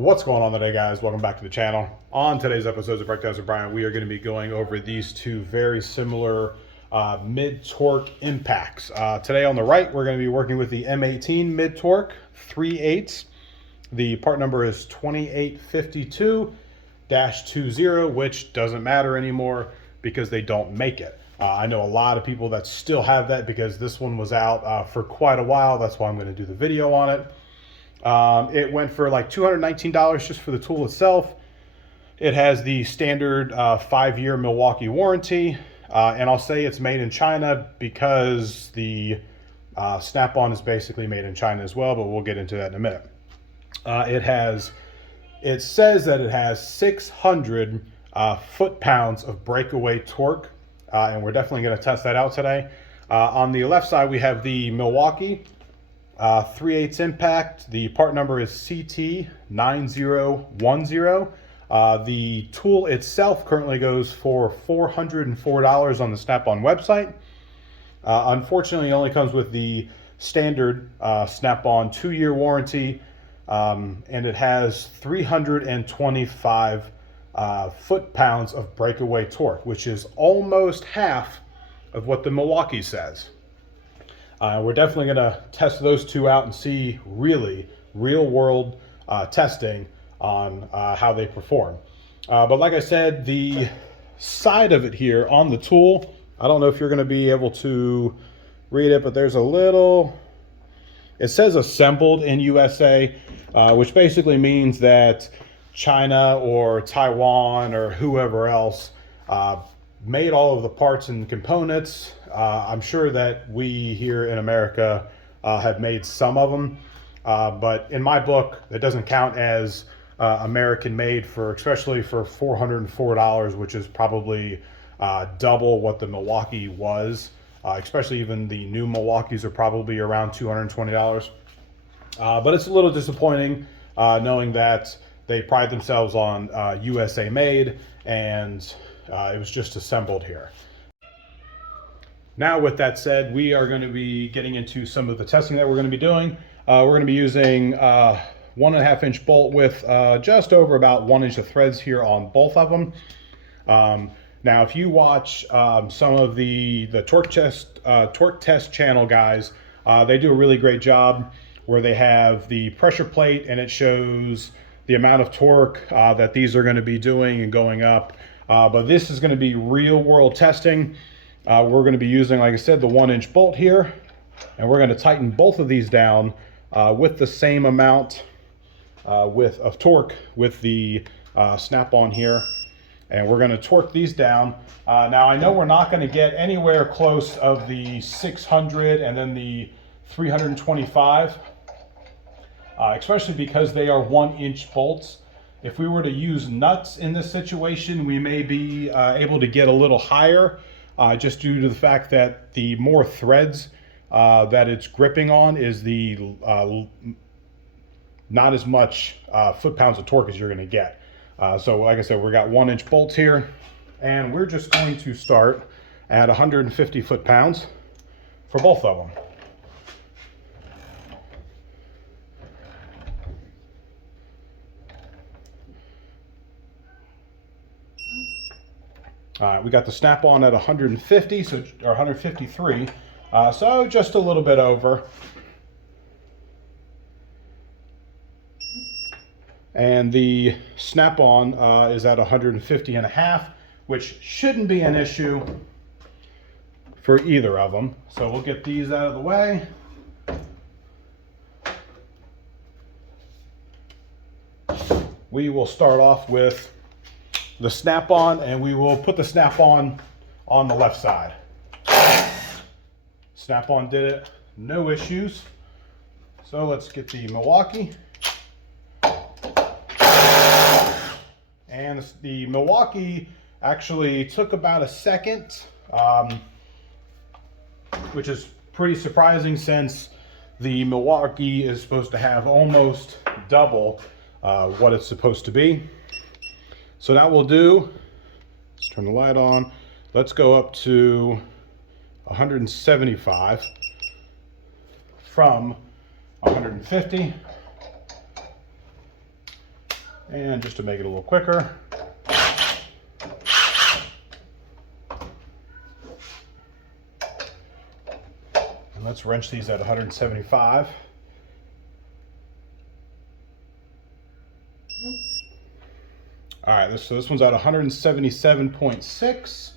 What's going on today, guys? Welcome back to the channel. On today's episode of Breakdowns with Brian, we are going to be going over these two very similar mid-torque impacts. Today on the right, we're going to be working with the M18 mid-torque 3/8. The part number is 2852-20, which doesn't matter anymore because they don't make it. I know a lot of people that still have that because this one was out for quite a while. That's why I'm going to do the video on it. It went for like $219 just for the tool itself. It has the standard 5-year Milwaukee warranty, and I'll say it's made in China because the snap-on is basically made in China as well, but we'll get into that in a minute. It says that it has 600 foot-pounds of breakaway torque, and we're definitely going to test that out today. On the left side, we have the Milwaukee 3/8 impact. The part number is CT9010. The tool itself currently goes for $404 on the Snap-on website. Unfortunately, it only comes with the standard Snap-on 2-year warranty, and it has 325 foot-pounds of breakaway torque, which is almost half of what the Milwaukee says. We're definitely going to test those two out and see really real-world testing on how they perform. But like I said, the side of it here on the tool, I don't know if you're going to be able to read it, but there's a little, it says assembled in USA, which basically means that China or Taiwan or whoever else made all of the parts and components. I'm sure that we here in America have made some of them, but in my book, it doesn't count as American made, especially for $404, which is probably double what the Milwaukee was. Especially even the new Milwaukees are probably around $220. But it's a little disappointing knowing that they pride themselves on USA made, and it was just assembled here. Now, with that said, we are going to be getting into some of the testing that we're going to be doing. We're going to be using 1.5 inch bolt with just over about 1 inch of threads here on both of them. Now, if you watch some of the torque test channel guys, they do a really great job where they have the pressure plate and it shows the amount of torque that these are going to be doing and going up. But this is going to be real world testing. We're going to be using, like I said, the 1 inch bolt here, and we're going to tighten both of these down with the same amount of torque with the snap-on here, and we're going to torque these down. Now, I know we're not going to get anywhere close of the 600 and then the 325, especially because they are 1 inch bolts. If we were to use nuts in this situation, we may be able to get a little higher, just due to the fact that the more threads that it's gripping on is the not as much foot-pounds of torque as you're going to get. So like I said, we got 1 inch bolts here, and we're just going to start at 150 foot-pounds for both of them. We got the snap-on at 150, or 153, so just a little bit over. And the snap-on is at 150.5, which shouldn't be an issue for either of them. So we'll get these out of the way. We will start off with the snap-on, and we will put the snap-on on the left side. Snap-on did it, no issues. So let's get the Milwaukee. And the Milwaukee actually took about a second, which is pretty surprising since the Milwaukee is supposed to have almost double what it's supposed to be. So now we'll do, let's turn the light on. Let's go up to 175 from 150. And just to make it a little quicker, and let's wrench these at 175. All right, so this one's at 177.6.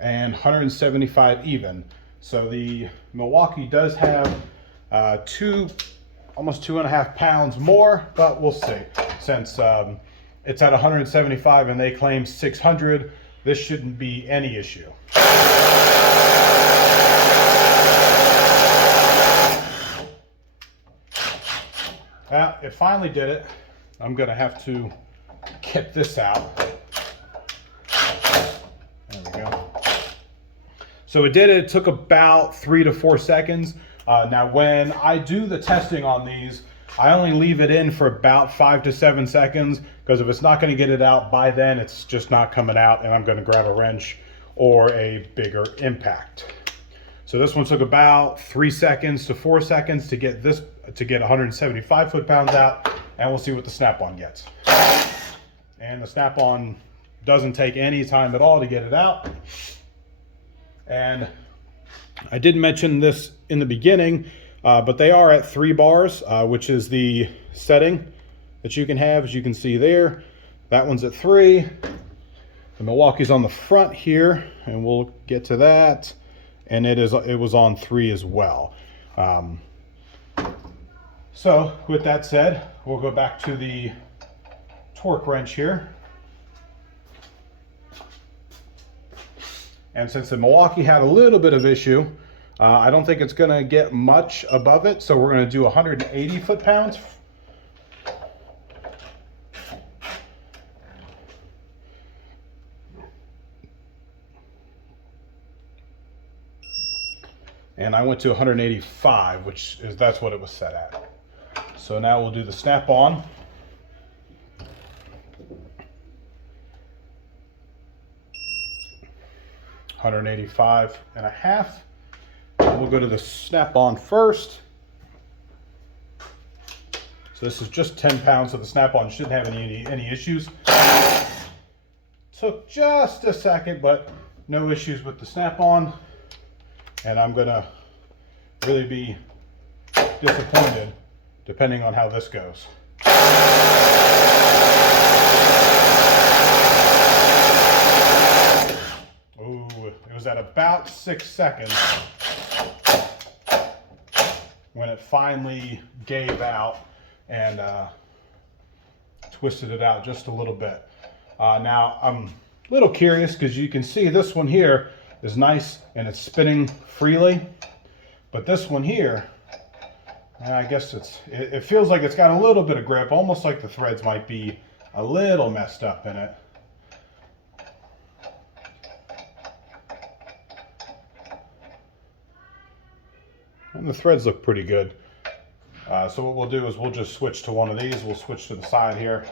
And 175 even. So the Milwaukee does have almost 2.5 pounds more, but we'll see. Since it's at 175 and they claim 600, this shouldn't be any issue. Well, it finally did it. I'm gonna have to get this out. There we go. So it did it. It took about 3 to 4 seconds. Now, when I do the testing on these, I only leave it in for about 5 to 7 seconds, because if it's not going to get it out by then, it's just not coming out, and I'm going to grab a wrench or a bigger impact. So this one took about 3 seconds to 4 seconds to get 175 foot-pounds out, and we'll see what the Snap-on gets. And the Snap-on doesn't take any time at all to get it out. And I did mention this in the beginning, but they are at 3 bars, which is the setting that you can have, as you can see there. That one's at 3. The Milwaukee's on the front here, and we'll get to that. And it was on 3 as well. So with that said, we'll go back to the torque wrench here. And since the Milwaukee had a little bit of issue, I don't think it's going to get much above it. So we're going to do 180 foot-pounds. And I went to 185, that's what it was set at. So now we'll do the Snap-on. $185.5. And we'll go to the Snap-on first. So this is just 10 pounds, so the Snap-on shouldn't have any issues. Took just a second, but no issues with the Snap-on. And I'm gonna really be disappointed depending on how this goes. It was at about 6 seconds when it finally gave out and twisted it out just a little bit. Now I'm a little curious, because you can see this one here is nice and it's spinning freely, but this one here, I guess it feels like it's got a little bit of grip, almost like the threads might be a little messed up in it. And the threads look pretty good. So what we'll do is we'll just switch to one of these. We'll switch to the side here.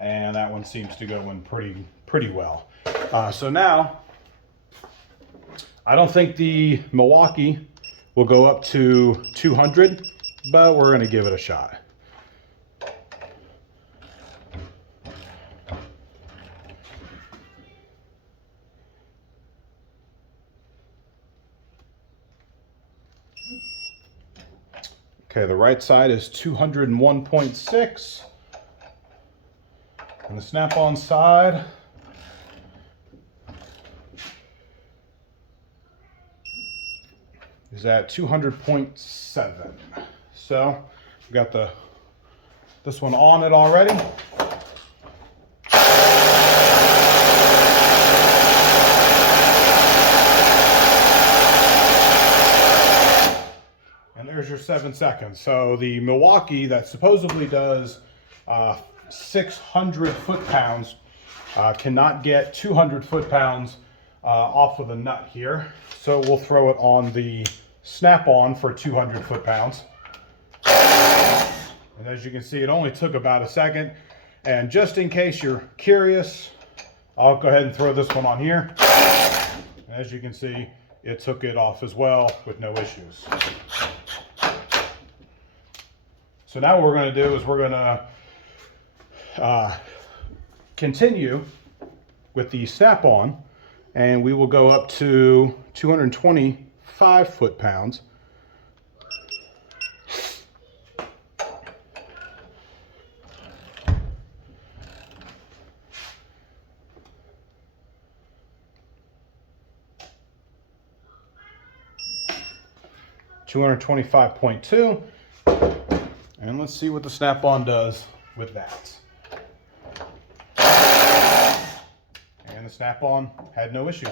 And that one seems to go in pretty well. So now, I don't think the Milwaukee will go up to 200, but we're gonna give it a shot. Okay, the right side is 201.6. And the Snap-on side is at 200.7. So we got this one on it already. And there's your 7 seconds. So the Milwaukee that supposedly does 600 foot-pounds cannot get 200 foot-pounds off of the nut here. So we'll throw it on the Snap-on for 200 foot-pounds. And as you can see, it only took about a second. And just in case you're curious, I'll go ahead and throw this one on here. And as you can see, it took it off as well with no issues. So now what we're going to do is we're going to continue with the snap-on, and we will go up to 225 foot-pounds. $225.2, and let's see what the snap-on does with that. And the snap-on had no issues.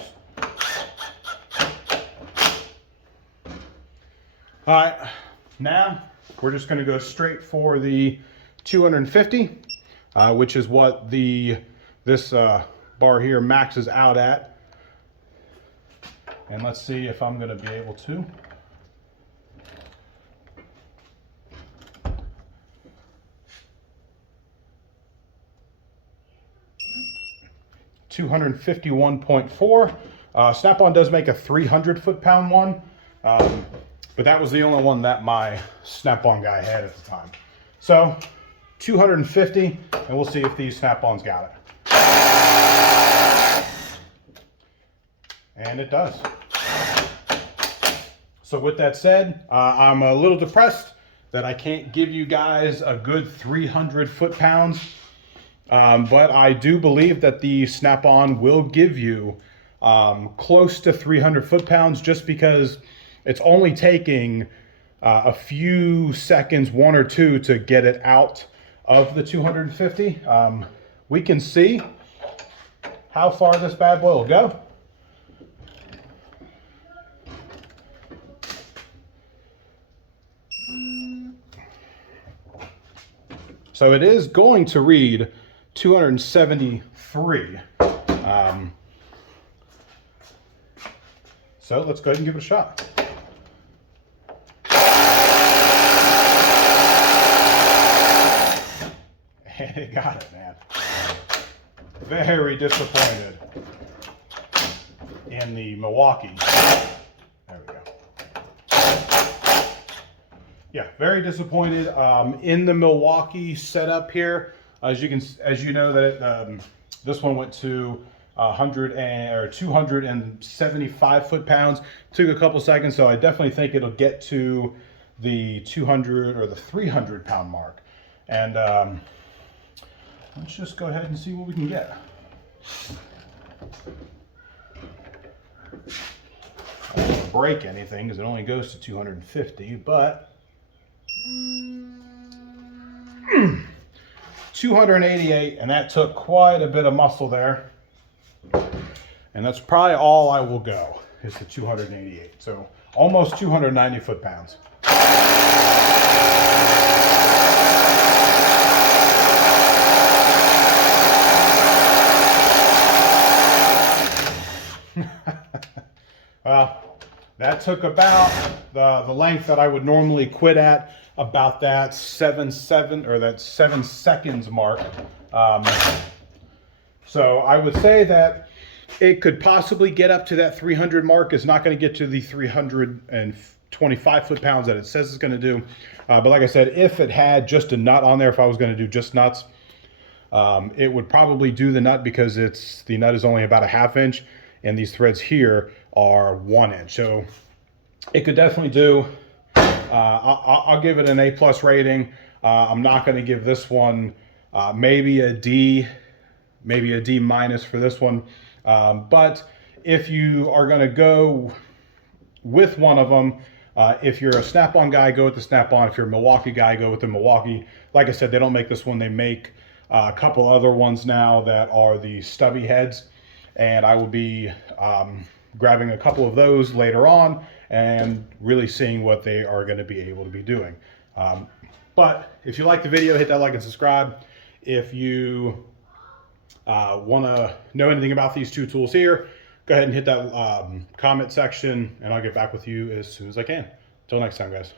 All right, now we're just going to go straight for the 250, which is what this bar here maxes out at. And let's see if I'm going to be able to. 251.4. Snap-on does make a 300 foot-pound one, but that was the only one that my snap-on guy had at the time. So 250, and we'll see if these snap-ons got it. And it does. So with that said, I'm a little depressed that I can't give you guys a good 300 foot-pounds. But I do believe that the snap-on will give you close to 300 foot-pounds, just because it's only taking a few seconds, 1 or 2, to get it out of the 250. We can see how far this bad boy will go. So it is going to read 273. So let's go ahead and give it a shot. And it got it, man. Very disappointed in the Milwaukee. There we go. Yeah, very disappointed in the Milwaukee setup here. As you know that this one went to 275 foot-pounds. Took a couple seconds, so I definitely think it'll get to the 200 or the 300-pound mark. And let's just go ahead and see what we can get. I don't want to break anything because it only goes to 250, but 288, and that took quite a bit of muscle there. And that's probably all I will go, is the 288. So almost 290 foot-pounds. Well, that took about the length that I would normally quit at, about that 7 seconds mark. So I would say that it could possibly get up to that 300 mark. It's not going to get to the 325 foot-pounds that it says it's going to do. But like I said, if it had just a nut on there, if I was going to do just nuts, it would probably do the nut, because the nut is only about a 1/2 inch, and these threads here are 1 inch. So it could definitely do. I'll give it an A+ rating. I'm not going to give this one maybe a D, maybe a D- for this one. But if you are going to go with one of them, if you're a snap-on guy, go with the snap-on. If you're a Milwaukee guy, go with the Milwaukee. Like I said, they don't make this one. They make a couple other ones now that are the stubby heads, and I will be grabbing a couple of those later on and really seeing what they are going to be able to be doing. But if you like the video, hit that like and subscribe. If you want to know anything about these two tools here, go ahead and hit that comment section, and I'll get back with you as soon as I can. Until next time, guys.